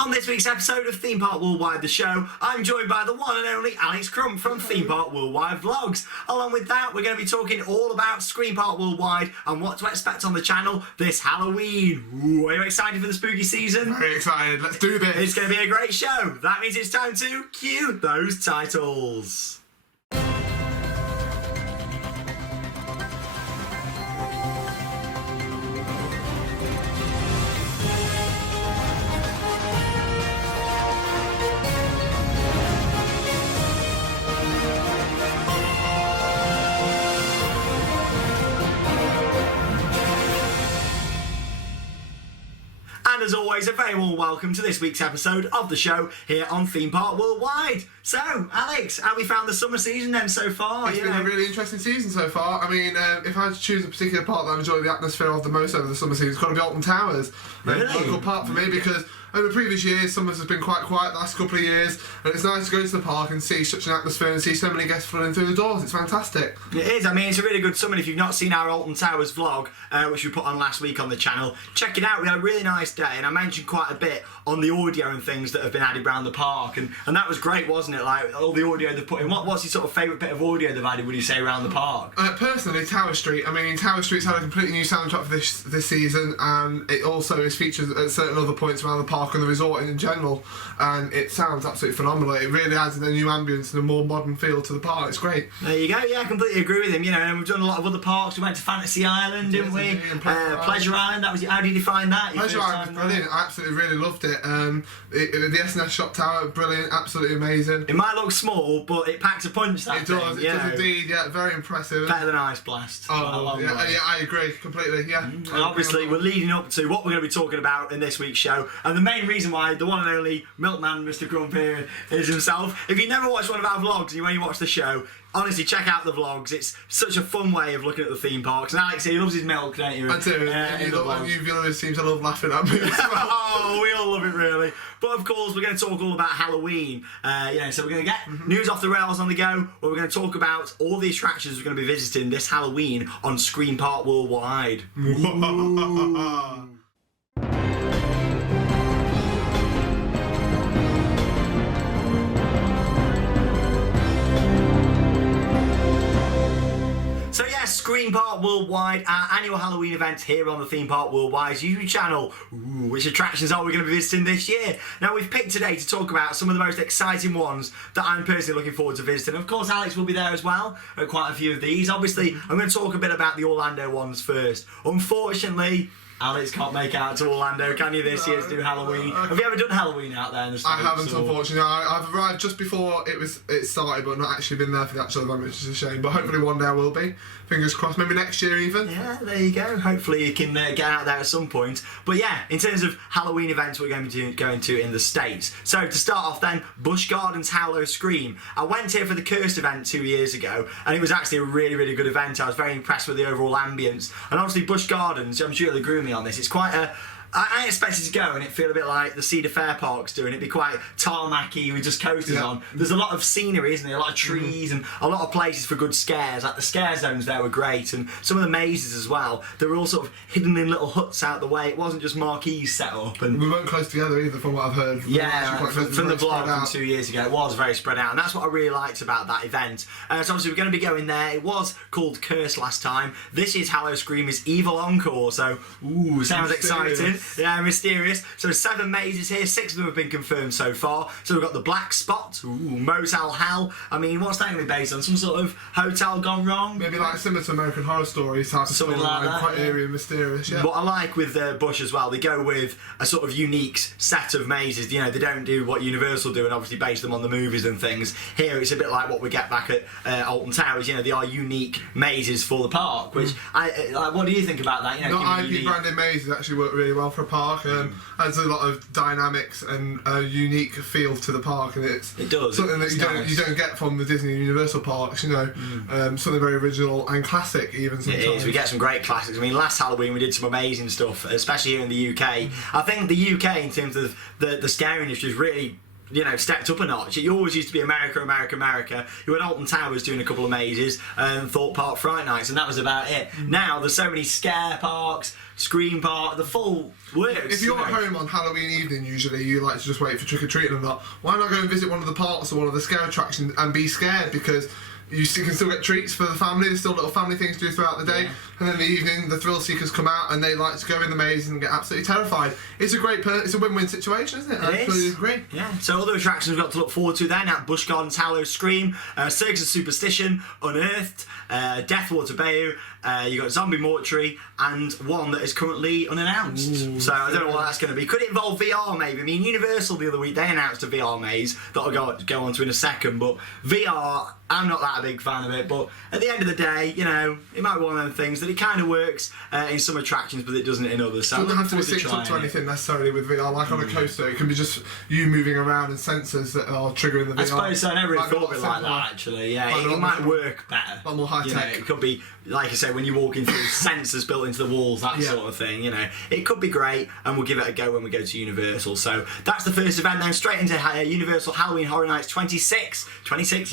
On this week's episode of Theme Park Worldwide, the show, I'm joined by the one and only Alex Crump from Theme Park Worldwide Vlogs. Along with that, we're going to be talking all about Scream Park Worldwide and what to expect on the channel this Halloween. Ooh, are you excited for the spooky season? Very excited, let's do this. It's going to be a great show. That means it's time to cue those titles. And as always, a very warm welcome to this week's episode of the show here on Theme Park Worldwide. So, Alex, how have we found the summer season then so far? It's been a really interesting season so far. I mean, if I had to choose a particular part that I enjoy the atmosphere of the most over the summer season, it's got to be Alton Towers. Really? A local park for me because over the previous years, summers has been quite quiet the last couple of years, and it's nice to go to the park and see such an atmosphere and see so many guests flooding through the doors. It's fantastic. It is. I mean, it's a really good summer. If you've not seen our Alton Towers vlog, which we put on last week on the channel, check it out. We had a really nice day, and I mentioned quite a bit on the audio and things that have been added around the park, and that was great, wasn't it? Like, all the audio they've put in. What's your sort of favourite bit of audio they've added, would you say, around the park? Personally, Tower Street. I mean, Tower Street's had a completely new soundtrack for this season, and it also is featured at certain other points around the park and the resort in general, and it sounds absolutely phenomenal. It really adds a new ambience and a more modern feel to the park. It's great. There you go. Yeah, I completely agree with him. You know, and we've done a lot of other parks. We went to Fantasy Island, didn't we? Pleasure Island. That was. How did you find that? Pleasure Island was brilliant. I absolutely really loved it. The S&S Shop Tower, brilliant, absolutely amazing. It might look small, but it packs a punch. That it does. It does indeed. Yeah, very impressive. Better than Ice Blast. Oh, yeah, I agree completely. Yeah. And obviously, we're leading up to what we're going to be talking about in this week's show, and the main reason why the one and only Milkman, Mr. Crump here, is himself. If you've never watched one of our vlogs, when you watch the show, honestly, check out the vlogs. It's such a fun way of looking at the theme parks. And Alex, he loves his milk, don't you? I do. You viewers seem to love laughing at me as well. Oh, we all love it, really. But of course, we're going to talk all about Halloween. So we're going to get news off the rails on the go, where we're going to talk about all the attractions we're going to be visiting this Halloween on Scream Park Worldwide. So yes, Scream Park Worldwide, our annual Halloween event here on the Theme Park Worldwide's YouTube channel. Ooh, which attractions are we going to be visiting this year? Now, we've picked today to talk about some of the most exciting ones that I'm personally looking forward to visiting. Of course, Alex will be there as well at quite a few of these. Obviously, I'm going to talk a bit about the Orlando ones first. Unfortunately, Alex can't make it out to Orlando, can you, this year to do Halloween? Have you ever done Halloween out there in the States? I haven't, unfortunately. I've arrived just before it started, but not actually been there for the actual event, which is a shame. But hopefully one day I will be. Fingers crossed, maybe next year even. Yeah, there you go. Hopefully you can get out there at some point. But yeah, in terms of Halloween events we're going to in the States. So to start off then, Busch Gardens Hallow Scream. I went here for the Cursed event 2 years ago, and it was actually a really, really good event. I was very impressed with the overall ambience. And obviously Busch Gardens, I'm sure you'll agree with me on this, it's quite a... I expected to go and it feel a bit like the Cedar Fair parks do, and it'd be quite tarmacy with just coasters on. There's a lot of scenery, isn't there? A lot of trees and a lot of places for good scares. Like the scare zones there were great, and some of the mazes as well. They were all sort of hidden in little huts out the way. It wasn't just marquees set up. And we weren't close together either, from what I've heard. Yeah, from the vlog from 2 years ago, it was very spread out, and that's what I really liked about that event. So obviously we're going to be going there. It was called Curse last time. This year's Hallow Scream is Evil Encore, so ooh, sounds exciting. Yeah, mysterious. So 7 mazes here, 6 of them have been confirmed so far. So we've got the Black Spot, Motel Hell. I mean, what's that going to be based on? Some sort of hotel gone wrong? Maybe like similar to American Horror Story type of something like that. Quite eerie and mysterious, yeah. What I like with Busch as well, they go with a sort of unique set of mazes. You know, they don't do what Universal do and obviously base them on the movies and things. Here it's a bit like what we get back at Alton Towers. You know, they are unique mazes for the park, which what do you think about that? You know, not IP branded mazes actually work really well for a park. Adds a lot of dynamics and a unique feel to the park, and it does something that you don't get from the Disney and Universal parks. You know, something very original and classic even sometimes. It is. We get some great classics. I mean, last Halloween we did some amazing stuff, especially here in the UK. I think the UK, in terms of the scary industry, is really stepped up a notch. It always used to be America, America, America. You had Alton Towers doing a couple of mazes and Thorpe Park Fright Nights, and that was about it. Now there's so many scare parks, Scream Park, the full works. If you're at home on Halloween evening, usually you like to just wait for trick-or-treating or not, why not go and visit one of the parks or one of the scare attractions and be scared? Because you can still get treats for the family. There's still little family things to do throughout the day. Yeah. And then in the evening, the thrill seekers come out and they like to go in the maze and get absolutely terrified. It's a win-win situation, isn't it? I fully agree. Yeah. So other attractions we've got to look forward to then at Busch Gardens Hallow Scream, Circus of Superstition, Unearthed, Deathwater Bayou, you got Zombie Mortuary, and one that is currently unannounced. Ooh, so I don't know what that's going to be. Could it involve VR maybe? I mean, Universal the other week, they announced a VR maze that I'll go on to in a second, but VR, I'm not that big fan of it, but at the end of the day, you know, it might be one of them things that it kind of works in some attractions, but it doesn't in others. So it doesn't have to be synced up to anything necessarily with VR, like on a coaster. It can be just you moving around and sensors that are triggering the VR. I suppose so. I never really thought of it like that, actually. Yeah, it might work better. A lot more high-tech. It could be, like I say, when you're walking through sensors built into the walls, that sort of thing, you know. It could be great, and we'll give it a go when we go to Universal. So that's the first event, then straight into Universal Halloween Horror Nights 26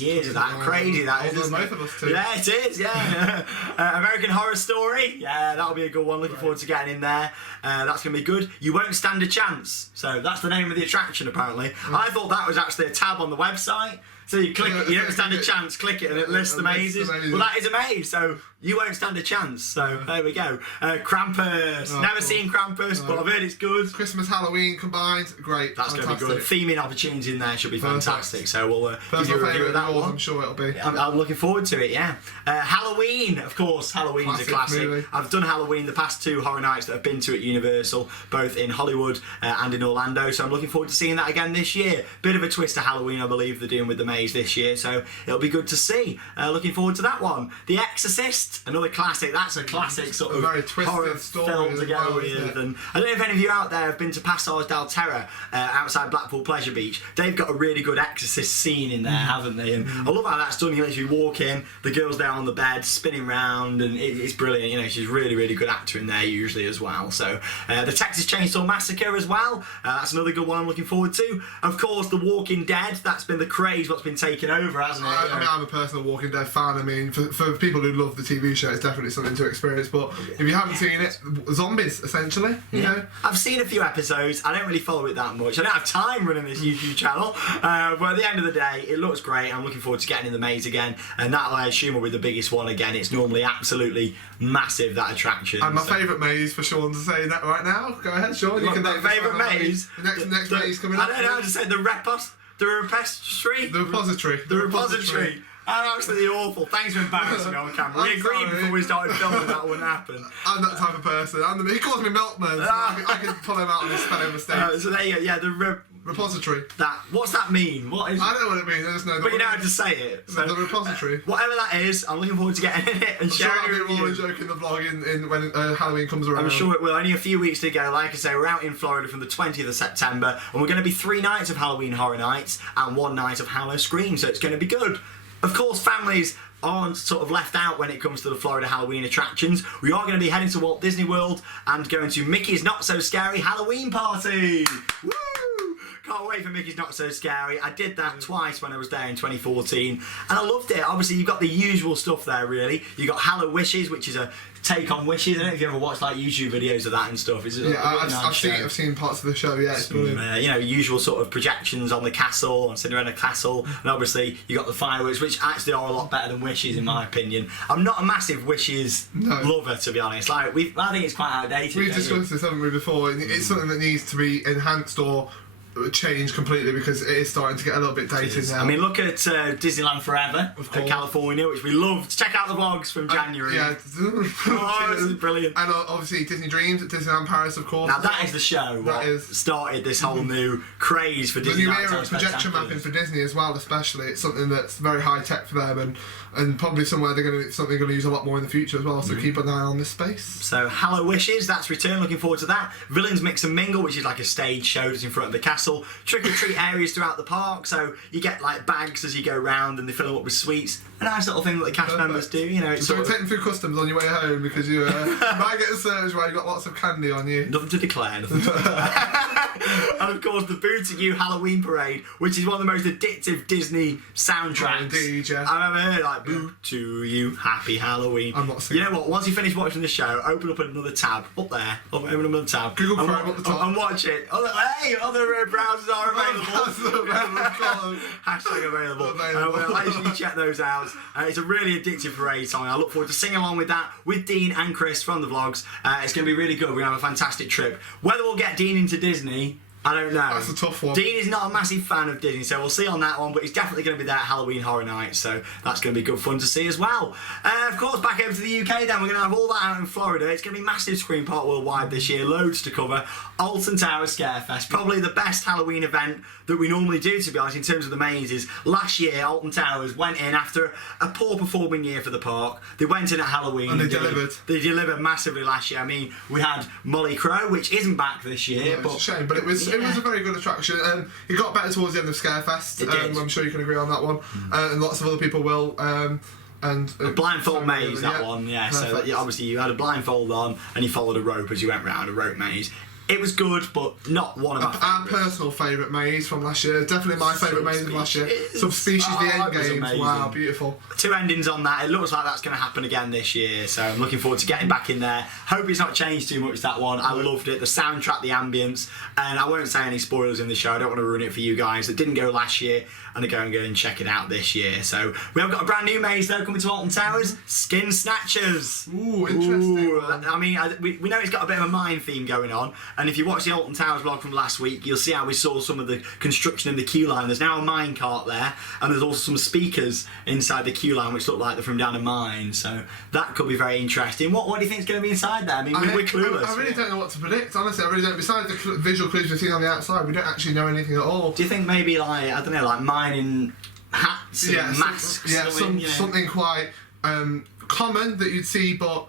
years of that. Crazy that is, isn't it? Both of us too. Yeah, it is, yeah. American Horror Story, yeah, that'll be a good one. Looking forward to getting in there. That's going to be good. You Won't Stand a Chance. So that's the name of the attraction, apparently. I thought that was actually a tab on the website. So you click it, you don't stand a chance, click it, and it lists the mazes. Well, that is a maze, so you won't stand a chance. So there we go. Krampus. Never seen Krampus, but I've heard it's good. Christmas, Halloween combined, great. That's going to be good. Theming opportunity in there should be fantastic. So we'll give you a review of that one. I'm sure it'll be. I'm looking forward to it, yeah. Halloween, of course. Halloween's a classic. Movie. I've done Halloween the past 2 horror nights that I've been to at Universal, both in Hollywood and in Orlando. So I'm looking forward to seeing that again this year. Bit of a twist to Halloween, I believe they're doing with the maze this year. So it'll be good to see. Looking forward to that one. The Exorcist, another classic. That's a classic sort of very horror film to go with. And I don't know if any of you out there have been to Passage del Terra outside Blackpool Pleasure Beach. They've got a really good Exorcist scene in there, haven't they? And I love how that's done. You literally walk in, the girl's there on the bed, spinning round, and it's brilliant. You know, she's really, really good actor in there usually as well. So the Texas Chainsaw Massacre as well. That's another good one I'm looking forward to. Of course, The Walking Dead. That's been the craze what's been taken over, hasn't it? I mean, I'm a personal Walking Dead fan. I mean, for people who love the TV show, it's definitely something to experience. But if you haven't seen it, zombies, essentially, you know. I've seen a few episodes. I don't really follow it that much. I don't have time running this YouTube channel. But at the end of the day, it looks great. I'm looking forward to getting in the maze again. And that, I assume, will be the biggest one again. It's normally absolutely massive, that attraction. And my favourite maze for Sean to say that right now. Go ahead, Sean. You can my favourite maze? The next maze coming up. I don't know how to say the repository. The repository. The repository. I'm absolutely awful. Thanks for embarrassing me on camera. We agreed before we started filming that wouldn't happen. I'm that type of person. He calls me Milkman, so I can pull him out on his spelling mistakes. So there you go. Yeah, the repository. What's that mean? What is? I don't know what it means. I just know. But you know how to say it. So, the repository. Whatever that is, I'm looking forward to getting in it and sharing it with you. I'll be a joke in the vlog when Halloween comes around. I'm sure it will. Only a few weeks to go. Like I say, we're out in Florida from the 20th of September, and we're going to be 3 nights of Halloween Horror Nights and 1 night of Hallow Scream. So it's going to be good. Of course, families aren't sort of left out when it comes to the Florida Halloween attractions. We are going to be heading to Walt Disney World and going to Mickey's Not So Scary Halloween Party. Woo! Can't wait for Mickey's Not So Scary. I did that twice when I was there in 2014 and I loved it. Obviously you've got the usual stuff there really. You've got Hallow Wishes, which is a take on Wishes. I don't know if you ever watched like YouTube videos of that and stuff. It's I've seen parts of the show, yeah, it's brilliant. You know, usual sort of projections on the castle, on Cinderella Castle, and obviously you got the fireworks, which actually are a lot better than Wishes in my opinion. I'm not a massive Wishes lover, to be honest. Like I think it's quite outdated. We've discussed this, haven't we, before? It's something that needs to be enhanced or changed completely because it is starting to get a little bit dated now. I mean, look at Disneyland Forever in California, which we loved. Check out the vlogs from January. Yeah. Oh, this is brilliant. And obviously Disney Dreams at Disneyland Paris, of course. Now that is the show that started this whole new craze for Disney. The new era of projection mapping for Disney as well, especially. It's something that's very high tech for them and probably somewhere they're going to use a lot more in the future as well. So keep an eye on this space. So Hallow Wishes, that's returned. Looking forward to that. Villains Mix and Mingle, which is like a stage show just in front of the castle. little trick-or-treat areas throughout the park, so you get like bags as you go round and they fill them up with sweets. A nice little thing that the cast members do, you know. It's So sort you of take them through customs on your way home because you might get a surge where you've got lots of candy on you. nothing to declare, nothing to declare. And of course the Boo to You Halloween Parade, which is one of the most addictive Disney soundtracks Indeed, yeah. I've ever heard. Like, Boo to You, Happy Halloween. I'm not singing. You know what, once you finish watching the show, open up another tab, up there, open another tab. Google and, Chrome at the top. and watch it. Other browsers are available. Hashtag available. Available. Make sure you check those out. It's a really addictive parade song. I look forward to singing along with that with Dean and Chris from the vlogs. It's going to be really good. We're going to have a fantastic trip. Whether we'll get Dean into Disney, I don't know. That's a tough one. Dean is not a massive fan of Disney, so we'll see on that one, but he's definitely going to be there at Halloween Horror Nights, so that's going to be good fun to see as well. Of course, back over to the UK then, we're going to have all that out in Florida. It's going to be massive Screen Park worldwide this year, loads to cover. Alton Towers Scarefest, probably the best Halloween event that we normally do, to be honest, in terms of the mazes. Last year, Alton Towers went in after a poor performing year for the park. They went in at Halloween. And they delivered. They delivered massively last year. I mean, we had Molly Crow, which isn't back this year. No, but it's a shame, but it was a very good attraction. It got better towards the end of Scarefest. It did. I'm sure you can agree on that one, and lots of other people will. And a blindfold maze, that yeah. one, yeah. So Perfect. obviously you had a blindfold on and you followed a rope as you went round a rope maze. It was good, but not one of my Our favourites. personal favourite maze from last year, definitely my favourite maze of last year. Subspecies. Subspecies, the Oh, end it was games. amazing. Wow, beautiful. 2 endings on that. It looks like that's going to happen again this year, so I'm looking forward to getting back in there. Hope it's not changed too much, that one. I loved it. The soundtrack, the ambience, and I won't say any spoilers in the show. I don't want to ruin it for you guys that didn't go last year and are going to go and check it out this year. So we have got a brand new maze though coming to Alton Towers, Skin Snatchers. Ooh, interesting. Ooh, I mean, we know it's got a bit of a mine theme going on, and if you watch the Alton Towers vlog from last week, you'll see how we saw some of the construction in the queue line. There's now a mine cart there, and there's also some speakers inside the queue line which look like they're from down a mine, so that could be very interesting. What do you think is going to be inside there? I mean, we're clueless. I really don't know what to predict, honestly. I really don't. Besides the visual clues we've seen on the outside, we don't actually know anything at all. Do you think maybe, like, I don't know, like mining hats and masks? Something quite common that you'd see, but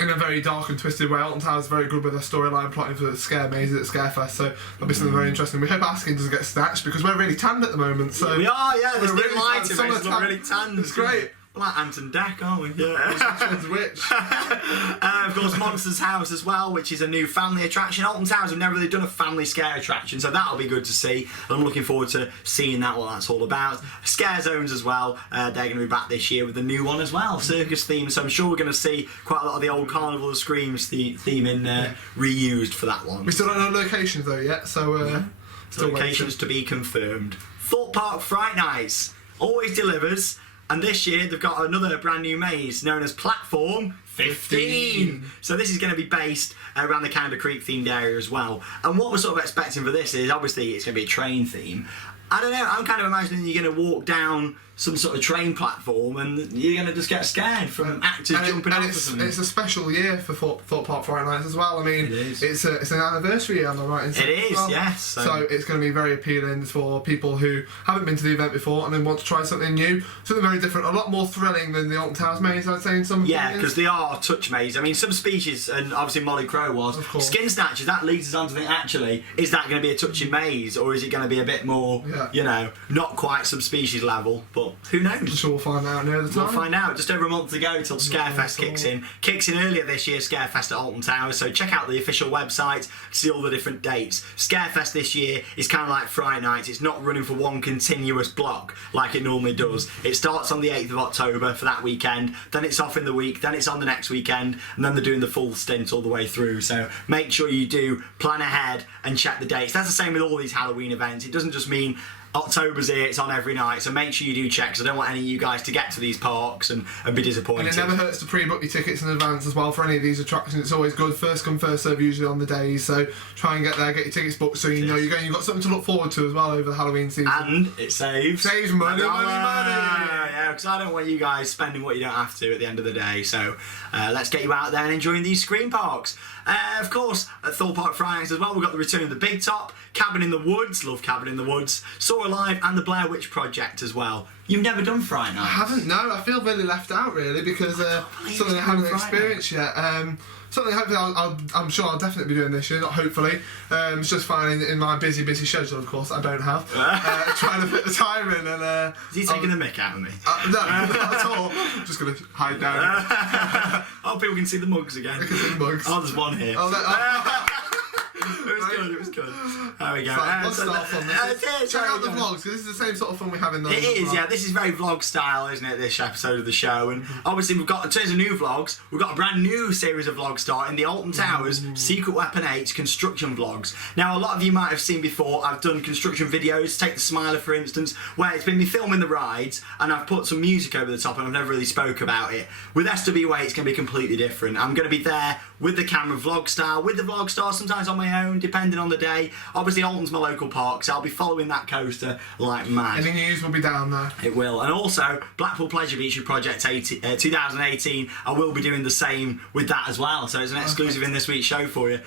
in a very dark and twisted way. Alton Towers is very good with their storyline plotting for the scare mazes at Scarefest, so that'll be something very interesting. We hope our skin doesn't get snatched because we're really tanned at the moment. So we are, yeah. There's we're really light tanned. in Some it. are It's not really tanned. It's great. We're like Anton Deck, aren't we? Yeah. Which one's which? Of course, Monsters House as well, which is a new family attraction. Alton Towers have never really done a family scare attraction, so that'll be good to see. And I'm looking forward to seeing that, what that's all about. Scare Zones as well, they're going to be back this year with a new one as well, circus theme. So I'm sure we're going to see quite a lot of the old Carnival of Screams theming reused for that one. We still don't know locations though yet, so still Locations to be confirmed. Thought Park Fright Nights always delivers. And this year they've got another brand new maze known as Platform 15. So this is going to be based around the Canada Creek themed area as well. And what we're sort of expecting for this is obviously it's going to be a train theme. I don't know, I'm kind of imagining you're going to walk down some sort of train platform and you're going to just get scared from actors jumping off or something. It's a special year for Thought Park Fright Nights as well. I mean, It is. it's an anniversary year, am I right in saying? It is, Well, yes. So it's going to be very appealing for people who haven't been to the event before and then want to try something new, something very different, a lot more thrilling than the Alton Towers maze, I'd say, in some Yeah, opinions. because they are touch maze. I mean, some species, and obviously Molly Crow was. Of course. Skin Snatchers, that leads us on to think, actually, is that going to be a touching maze, or is it going to be a bit more, not quite subspecies level, but who knows? So we'll find out near the time. We'll find out. Just over a month to go till Scarefest kicks in. Kicks in earlier this year, Scarefest at Alton Towers, so check out the official website to see all the different dates. Scarefest this year is kind of like Fright Nights. It's not running for one continuous block like it normally does. It starts on the 8th of October for that weekend, then it's off in the week, then it's on the next weekend, and then they're doing the full stint all the way through. So make sure you do plan ahead and check the dates. That's the same with all these Halloween events. It doesn't just mean October's here, it's on every night, so make sure you do check, because I don't want any of you guys to get to these parks and be disappointed. And it never hurts to pre-book your tickets in advance as well for any of these attractions. It's always good. First come, first serve usually on the days, so try and get there, get your tickets booked so you know you're going. You've got something to look forward to as well over the Halloween season. And it saves money. Yeah, because I don't want you guys spending what you don't have to at the end of the day, so let's get you out there and enjoying these screen parks. Of course, at Thought Park Friday Nights as well, we've got the return of the Big Top, Cabin in the Woods, love Cabin in the Woods, Saw Alive, and the Blair Witch Project as well. You've never done Friday Nights? I haven't, no. I feel really left out, really, because something I haven't experienced yet. something hopefully I'm sure I'll definitely be doing this year, not hopefully. It's just finding in my busy schedule, of course, I don't have. Trying to fit the time in. And is he taking the mick out of me? No, not at all. I'm just going to hide down. Oh, people can see the mugs again. I can see the mugs. Oh, there's one here. It was good. There we go. Let's start from this. Check out the vlogs, because this is the same sort of fun we have in those. It is, yeah. This is very vlog style, isn't it, this episode of the show? And obviously we've got, in terms of new vlogs, we've got a brand new series of vlogs starting, the Alton Towers Secret Weapon 8 construction vlogs. Now, a lot of you might have seen before, I've done construction videos, take the Smiler for instance, where it's been me filming the rides, and I've put some music over the top, and I've never really spoke about it. With SWA, it's going to be completely different. I'm going to be there with the camera, vlog style, with the vlog star, sometimes on my own, depending on the day. Obviously, Alton's my local park, so I'll be following that coaster like mad. Any news will be down there. It will. And also, Blackpool Pleasure Beach with Project 2018, I will be doing the same with that as well. So it's an exclusive in this week's show for you.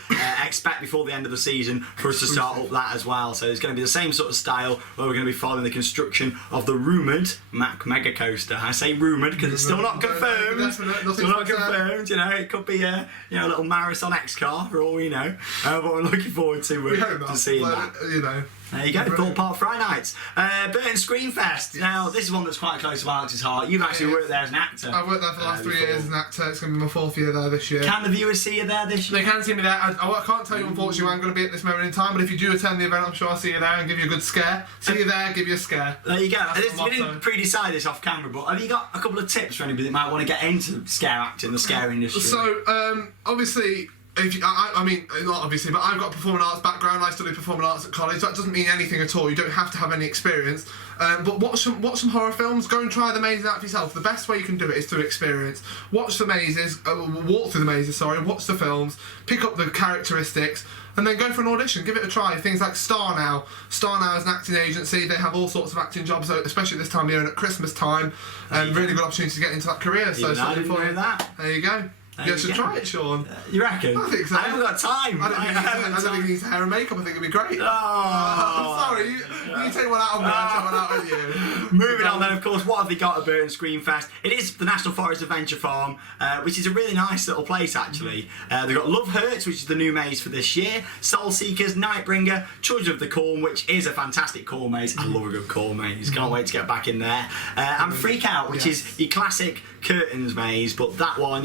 Expect before the end of the season for us to start up that as well. So it's going to be the same sort of style where we're going to be following the construction of the rumoured Mack Mega Coaster. I say rumoured because it's still not confirmed. Still not confirmed, you know. It could be a little Marathon X car for all we know. But we're looking forward to seeing that. You know. There you go, Thorpe Park Friday nights. Burton Screenfest. Yes. Now, this is one that's quite close to Alex's heart. You've actually worked there as an actor. I've worked there for the last 3 years as an actor. It's going to be my 4th year there this year. Can the viewers see you there this year? They can see me there. I can't tell you, unfortunately, where I'm going to be at this moment in time, but if you do attend the event, I'm sure I'll see you there and give you a good scare. See you there, give you a scare. There you go. We didn't pre-decide this off camera, but have you got a couple of tips for anybody that might want to get into scare acting, the scare industry? So, obviously... I mean, not obviously, but I've got a performing arts background. I studied performing arts at college. That doesn't mean anything at all. You don't have to have any experience. But watch some horror films. Go and try the mazes out for yourself. The best way you can do it is through experience. Watch the mazes, walk through the mazes, watch the films, pick up the characteristics, and then go for an audition. Give it a try. Things like Star Now. Star Now is an acting agency. They have all sorts of acting jobs, especially this time of year and at Christmas time. And really good opportunity to get into that career. So I didn't know that. There you go. You should try it, Sean. You reckon? I think so. I haven't got time. I don't think he needs hair and makeup. I think it'd be great. Oh, I'm sorry. You take one out of me, I'll take one out of you. Moving on then, of course, what have they got at Burton Screenfest? It is the National Forest Adventure Farm, which is a really nice little place, actually. They've got Love Hurts, which is the new maze for this year, Soul Seekers, Nightbringer, Children of the Corn, which is a fantastic core maze. I love a good core maze. Can't wait to get back in there. And Freak Out, which is your classic curtains maze, but that one,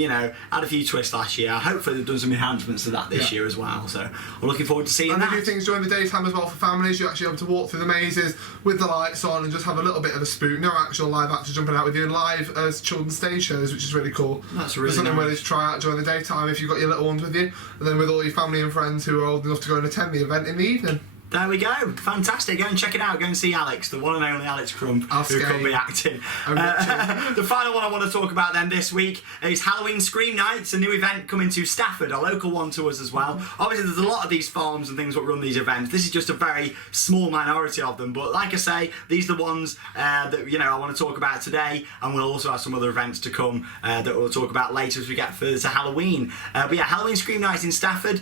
had a few twists last year. Hopefully they've done some enhancements to that this year as well, so I'm looking forward to seeing that. And they do things during the daytime as well for families. You're actually able to walk through the mazes with the lights on and just have a little bit of a spook. No actual live actors jumping out with you, and live children's stage shows, which is really cool. That's really There's something nice. really to try out during the daytime if you've got your little ones with you, and then with all your family and friends who are old enough to go and attend the event in the evening. There we go. Fantastic. Go and check it out. Go and see Alex, the one and only Alex Crump, who could be acting. The final one I want to talk about then this week is Halloween Scream Nights, a new event coming to Stafford, a local one to us as well. Obviously, there's a lot of these farms and things that run these events. This is just a very small minority of them. But like I say, these are the ones that I want to talk about today, and we'll also have some other events to come that we'll talk about later as we get further to Halloween. But yeah, Halloween Scream Nights in Stafford.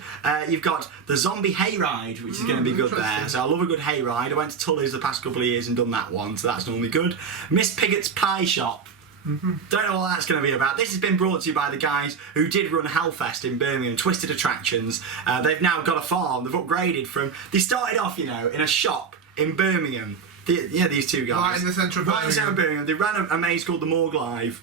You've got the Zombie Hayride, which is going to be good there. So I love a good hayride. I went to Tully's the past couple of years and done that one, so that's normally good. Miss Piggott's Pie Shop. Don't know what that's going to be about. This has been brought to you by the guys who did run Hellfest in Birmingham, Twisted Attractions. They've now got a farm. They've upgraded from... They started off, in a shop in Birmingham. These two guys. Right in the centre of Birmingham. Right in the centre of Birmingham. They ran a maze called the Morgue Live.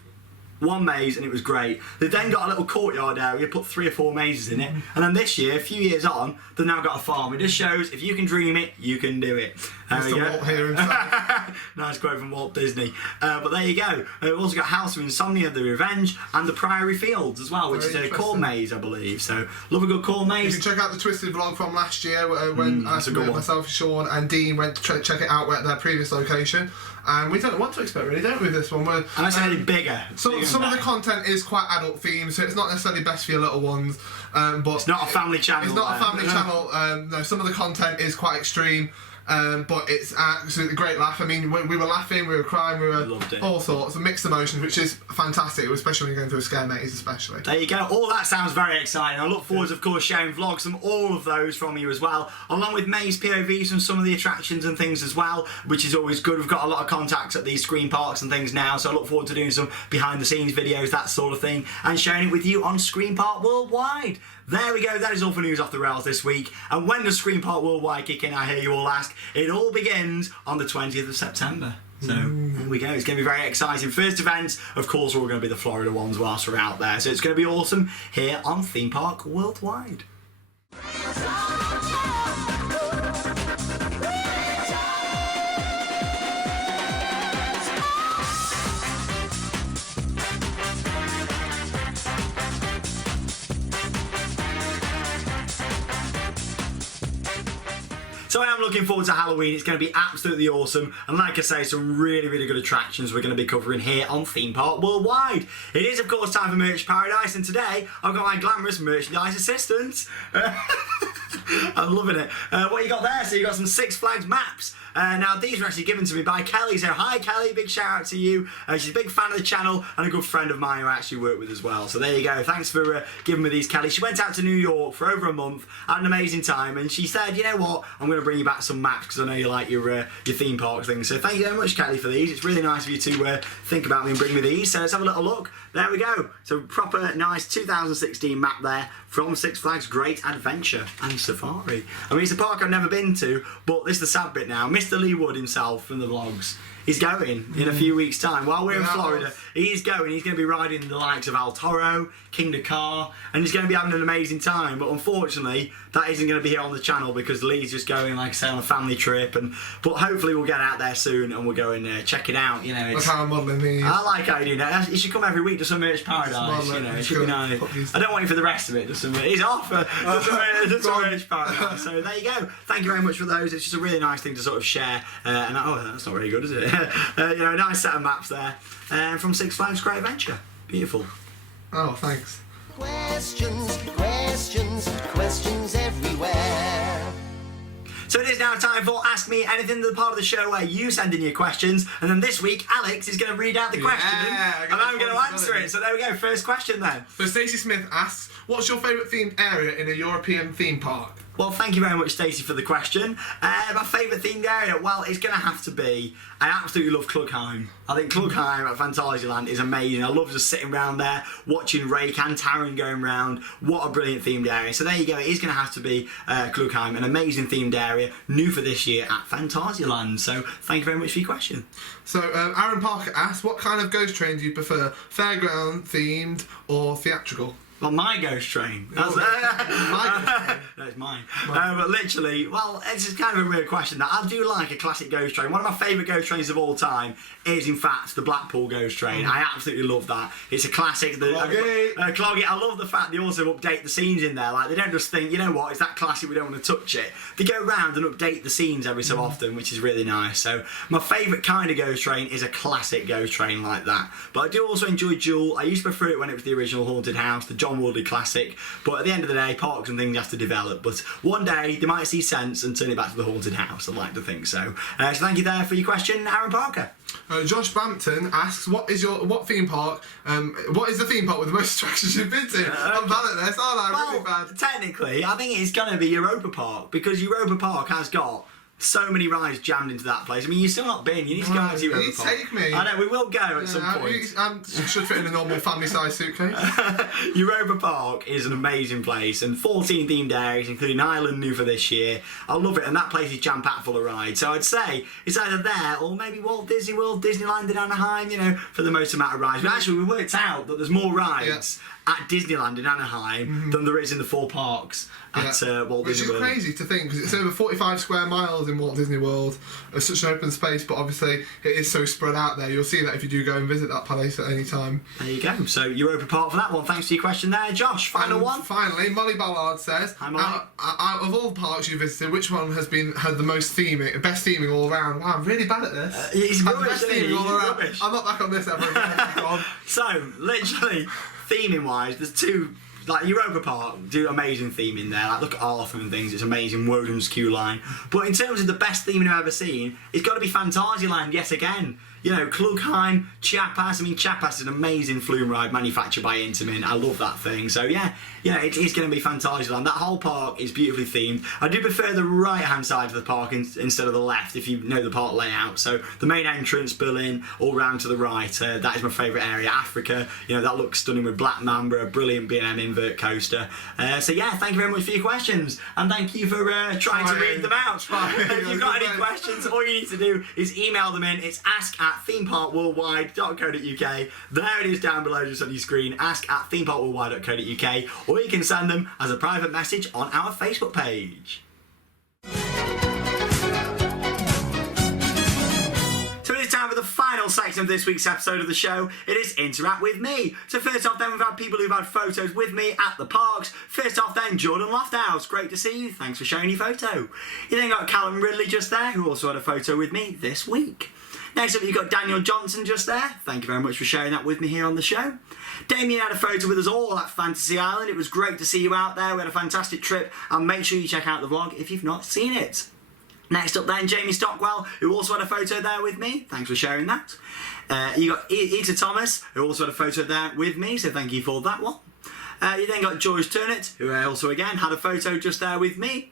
One maze, and it was great. They then got a little courtyard area, put 3 or 4 mazes in it, and then this year, a few years on, they've now got a farm. It just shows if you can dream it, you can do it. Mr. Walt here himself. Nice quote from Walt Disney. But there you go. We've also got House of Insomnia, The Revenge, and the Priory Fields as well, which is a core maze, I believe. So, love a good core maze. You can check out the Twisted vlog from last year when myself, Sean, and Dean went to check it out at their previous location. And we don't know what to expect, really, don't we, with this one? And it's anything bigger. Some of the content is quite adult themed, so it's not necessarily best for your little ones. But it's not a family channel. It's not a family channel. No, some of the content is quite extreme. but it's absolutely a great laugh. I mean, we were laughing, we were crying, we were Loved it. all sorts of mixed emotions, which is fantastic, especially when you're going through a scare maze, especially. There you go. All that sounds very exciting. I look forward to, of course, sharing vlogs from all of those from you as well, along with maze POVs from some of the attractions and things as well, which is always good. We've got a lot of contacts at these screen parks and things now, so I look forward to doing some behind the scenes videos, that sort of thing, and sharing it with you on Screen Park Worldwide. There we go, that is all for News Off the Rails this week. And when does Screen Park Worldwide kick in, I hear you all ask? It all begins on the 20th of September. So there we go, it's going to be very exciting. First events, of course, are all going to be the Florida ones whilst we're out there. So it's going to be awesome here on Theme Park Worldwide. So I am looking forward to Halloween. It's going to be absolutely awesome. And like I say, some really, really good attractions we're going to be covering here on Theme Park Worldwide. It is, of course, time for Merch Paradise. And today, I've got my glamorous merchandise assistant. I'm loving it. What you got there? So you got some Six Flags maps. Now these were actually given to me by Kelly, so hi Kelly, big shout out to you. She's a big fan of the channel and a good friend of mine who I actually work with as well. So there you go, thanks for giving me these, Kelly. She went out to New York for over a month, had an amazing time, and she said, you know what, I'm going to bring you back some maps because I know you like your theme park things. So thank you very much, Kelly, for these. It's really nice of you to think about me and bring me these. So let's have a little look. There we go. So proper nice 2016 map there from Six Flags Great Adventure and Safari. I mean, it's a park I've never been to, but this is the sad bit now. Mr. Lee Wood himself from the vlogs, he's going in a few weeks' time. While we're in Florida, he's going. He's going to be riding the likes of El Toro, King Dakar, and he's going to be having an amazing time. But unfortunately, that isn't going to be here on the channel because Lee's just going, like I say, on a family trip. But hopefully we'll get out there soon and we'll go and check it out. You know, it's, that's how I'm modelling these. I like how you do that. You should come every week to some Merch Paradise. You know, it should be nice. I don't want you for the rest of it. Just some, he's off. Just some Merch Paradise. So there you go. Thank you very much for those. It's just a really nice thing to sort of share. And oh, that's not very good, is it? You know, a nice set of maps there from Six Flags Great Adventure. Beautiful. Oh, thanks. Questions, questions, questions everywhere. So it is now time for Ask Me Anything, the part of the show where you send in your questions, and then this week Alex is going to read out the question, and I'm going to answer it. So there we go, first question then. So Stacey Smith asks, what's your favourite themed area in a European theme park? Well, thank you very much, Stacey, for the question. My favourite themed area, well, it's going to have to be, I absolutely love Klugheim. I think Klugheim at Fantasyland is amazing. I love just sitting around there, watching Rake and Taron going round. What a brilliant themed area. So there you go, it is going to have to be Klugheim, an amazing themed area, new for this year at Fantasyland. So thank you very much for your question. So Aaron Parker asks, what kind of ghost train do you prefer? Fairground, themed, or theatrical? Well, my ghost train. That's, no, it's mine. But literally, well, it's just kind of a weird question. That I do like a classic ghost train. One of my favourite ghost trains of all time is, in fact, the Blackpool ghost train. I absolutely love that. It's a classic. Cloggy. I love the fact they also update the scenes in there. Like, they don't just think, you know what, it's that classic, we don't want to touch it. They go round and update the scenes every so often, which is really nice. So my favourite kind of ghost train is a classic ghost train like that. But I do also enjoy Jewel. I used to prefer it when it was the original Haunted House, the John Wardley classic, but at the end of the day, parks and things have to develop. But one day they might see sense and turn it back to the Haunted House. I'd like to think so. So thank you there for your question, Aaron Parker. Josh Bampton asks, what is the theme park with the most attractions you've been to? I'm bad at this, aren't I? Well, really bad. Technically, I think it's going to be Europa Park, because Europa Park has got so many rides jammed into that place. I mean, you've still not been. You need to go out to Europa Park. Take me. I know, we will go at some point. Should fit in a normal family-sized suitcase. Europa Park is an amazing place, and 14 themed areas, including Ireland new for this year. I love it, and that place is jam-packed full of rides. So I'd say it's either there or maybe Walt Disney World, Disneyland in Anaheim, you know, for the most amount of rides. But actually, we worked out that there's more rides at Disneyland in Anaheim than there is in the 4 parks at Walt Disney World. Which is crazy to think, because it's over 45 square miles in Walt Disney World. It's such an open space, but obviously it is so spread out there. You'll see that if you do go and visit that place at any time. There you go. So Europa Park for that one. Thanks for your question there, Josh. Final one. Finally, Molly Ballard says, Hi, Molly. out of all the parks you visited, which one has had the most theming, best theming all around? Wow, I'm really bad at this. He's the rubbish, best isn't he? theming all He's around. rubbish. I'm not back on this ever again. So, literally, theming wise, there's two like Europa Park do amazing theming there. Like look at Arthur and things, it's amazing. Woden's queue line. But in terms of the best theming I've ever seen, it's got to be Phantasialand yet again. You know, Klugheim, Chiapas. I mean, Chiapas is an amazing flume ride manufactured by Intamin. I love that thing. So yeah, you know, it is going to be Phantasialand. That whole park is beautifully themed. I do prefer the right-hand side of the park instead of the left, if you know the park layout. So the main entrance, Berlin, all round to the right. That is my favourite area. Africa, you know, that looks stunning with Black Mamba, a brilliant B&M invert coaster. So yeah, thank you very much for your questions, and thank you for trying to read them out. If you've got any questions, all you need to do is email them in. It's ask@themeparkworldwide.co.uk. There it is down below just on your screen, ask@themeparkworldwide.co.uk, or you can send them as a private message on our Facebook page. So it is time for the final section of this week's episode of the show. It is Interact With Me. So first off then, we've had people who've had photos with me at the parks. First off then, Jordan Lofthouse, great to see you, thanks for sharing your photo. You then got Callum Ridley just there, who also had a photo with me this week. Next up, you've got Daniel Johnson just there. Thank you very much for sharing that with me here on the show. Damien had a photo with us all at Fantasy Island. It was great to see you out there. We had a fantastic trip, and make sure you check out the vlog if you've not seen it. Next up then, Jamie Stockwell, who also had a photo there with me. Thanks for sharing that. You got Ita Thomas, who also had a photo there with me, so thank you for that one. You then got George Turnett, who also again had a photo just there with me.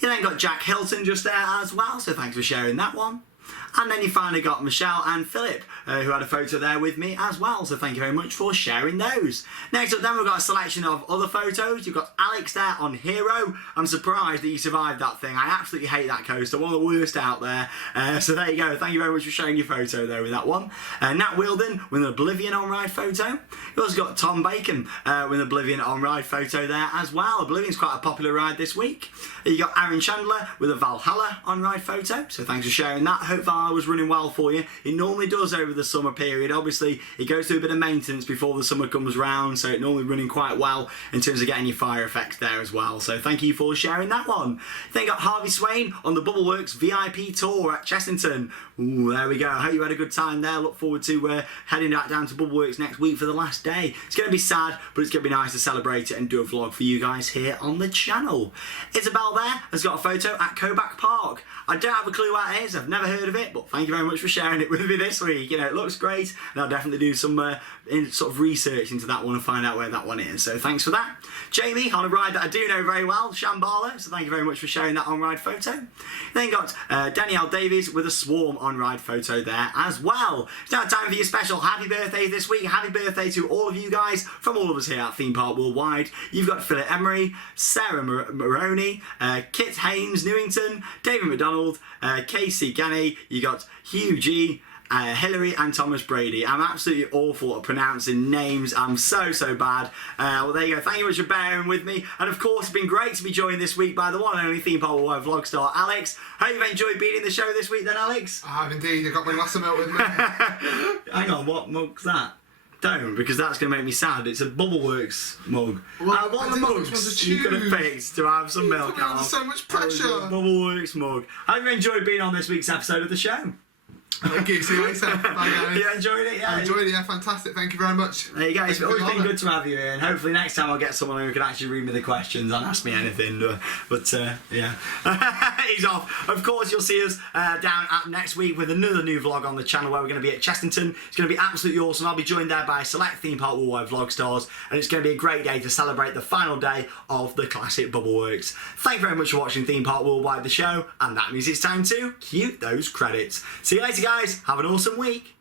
You then got Jack Hilton just there as well, so thanks for sharing that one. And then you finally got Michelle and Philip, who had a photo there with me as well, so thank you very much for sharing those. Next up then, we've got a selection of other photos. You've got Alex there on Hero. I'm surprised that you survived that thing. I absolutely hate that coaster, one of the worst out there. So there you go, thank you very much for sharing your photo there with that one. Nat Wilden with an Oblivion on-ride photo. You also got Tom Bacon with an Oblivion on-ride photo there as well. Oblivion's quite a popular ride this week. You got Aaron Chandler with a Valhalla on-ride photo, so thanks for sharing that. Hope Valhalla was running well for you. It normally does over the summer period. Obviously, it goes through a bit of maintenance before the summer comes round, so it's normally running quite well in terms of getting your fire effects there as well. So thank you for sharing that one. Then you got Harvey Swain on the Bubbleworks VIP tour at Chessington. Ooh, there we go. I hope you had a good time there. Look forward to heading back down to Bubbleworks next week for the last day. It's going to be sad, but it's going to be nice to celebrate it and do a vlog for you guys here on the channel. Isabel there has got a photo at Coback Park. I don't have a clue what it is. I've never heard of it, but thank you very much for sharing it with me this week. You know, it looks great, and I'll definitely do some sort of research into that one and find out where that one is. So thanks for that. Jamie on a ride that I do know very well, Shambhala. So thank you very much for sharing that on-ride photo. Then got Danielle Davies with a Swarm on-ride photo there as well. It's now time for your special happy birthday this week. Happy birthday to all of you guys from all of us here at Theme Park Worldwide. You've got Philip Emery, Sarah Maroney, Kit Haynes Newington, David McDonald, Casey Ganny, you got Hugh G, Hillary and Thomas Brady. I'm absolutely awful at pronouncing names. I'm so bad. Well, there you go. Thank you much for bearing with me. And of course, it's been great to be joined this week by the one and only Theme Park Worldwide vlog star, Alex. Hope you've enjoyed being in the show this week then, Alex. I have indeed. I've got my glass of milk with me. Hang on, what mug's that? Don't, because that's going to make me sad. It's a Bubbleworks mug. Well, I want the mugs you could have picked to have some milk You're under out. so much pressure. Bubbleworks mug. Hope you enjoyed being on this week's episode of the show. Thank you. See you later. Bye, guys. You enjoyed it? Yeah. I enjoyed it. Yeah, fantastic. Thank you very much. There you go. It's always been Thank you. good to have you here, and hopefully next time I'll get someone who can actually read me the questions and ask me anything. But yeah, he's off. Of course, you'll see us down at next week with another new vlog on the channel where we're going to be at Chessington. It's going to be absolutely awesome. I'll be joined there by select Theme Park Worldwide vlog stars, and it's going to be a great day to celebrate the final day of the classic Bubbleworks. Thank you very much for watching Theme Park Worldwide the show, and that means it's time to cue those credits. See you later, guys. Have an awesome week.